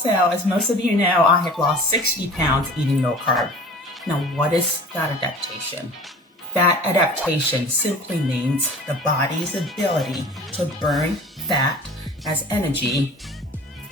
So, as most of you know, I had lost 60 pounds eating low carb. Now, what is fat adaptation? Fat adaptation simply means the body's ability to burn fat as energy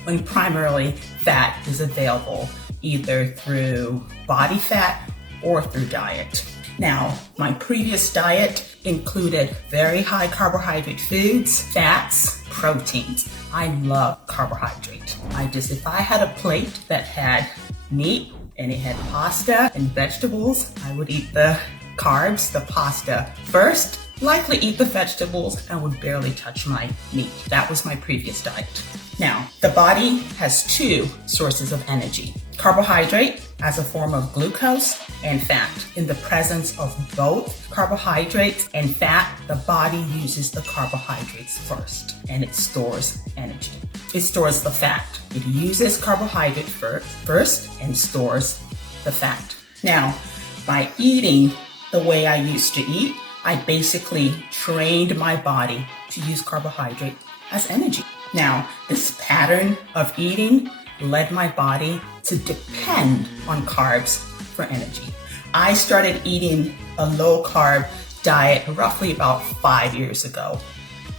when primarily fat is available either through body fat or through diet. Now, my previous diet included very high carbohydrate foods, fats, proteins. I love carbohydrate. If I had a plate that had meat and it had pasta and vegetables, I would eat the carbs, the pasta first, likely eat the vegetables, and would barely touch my meat. That was my previous diet. Now, the body has two sources of energy: carbohydrate as a form of glucose and fat. In the presence of both carbohydrates and fat, the body uses the carbohydrates first and it stores energy. It stores the fat. It uses carbohydrate first and stores the fat. Now, by eating the way I used to eat, I basically trained my body to use carbohydrate as energy. Now, this pattern of eating led my body to depend on carbs for energy. I started eating a low carb diet roughly about 5 years ago.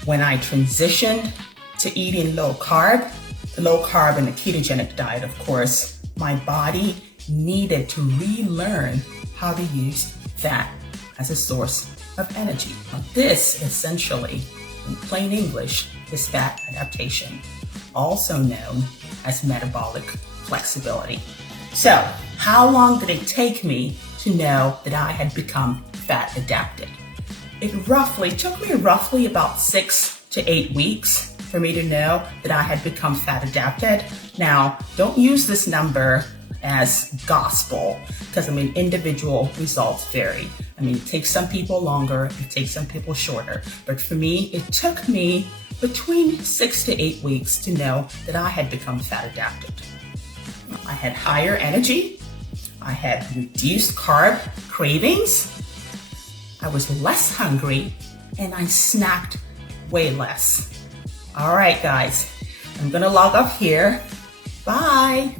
When I transitioned to eating low carb and the ketogenic diet, of course, my body needed to relearn how to use fat as a source of energy. Now, this essentially, in plain English, is fat adaptation, also known as metabolic flexibility. So, how long did it take me to know that I had become fat adapted? It took me roughly about 6 to 8 weeks for me to know that I had become fat adapted. Now, don't use this number as gospel, because individual results vary. It takes some people longer, it takes some people shorter. But for me, it took me between 6 to 8 weeks to know that I had become fat adapted. I had higher energy, I had reduced carb cravings, I was less hungry, and I snacked way less. All right, guys, I'm gonna log off here. Bye.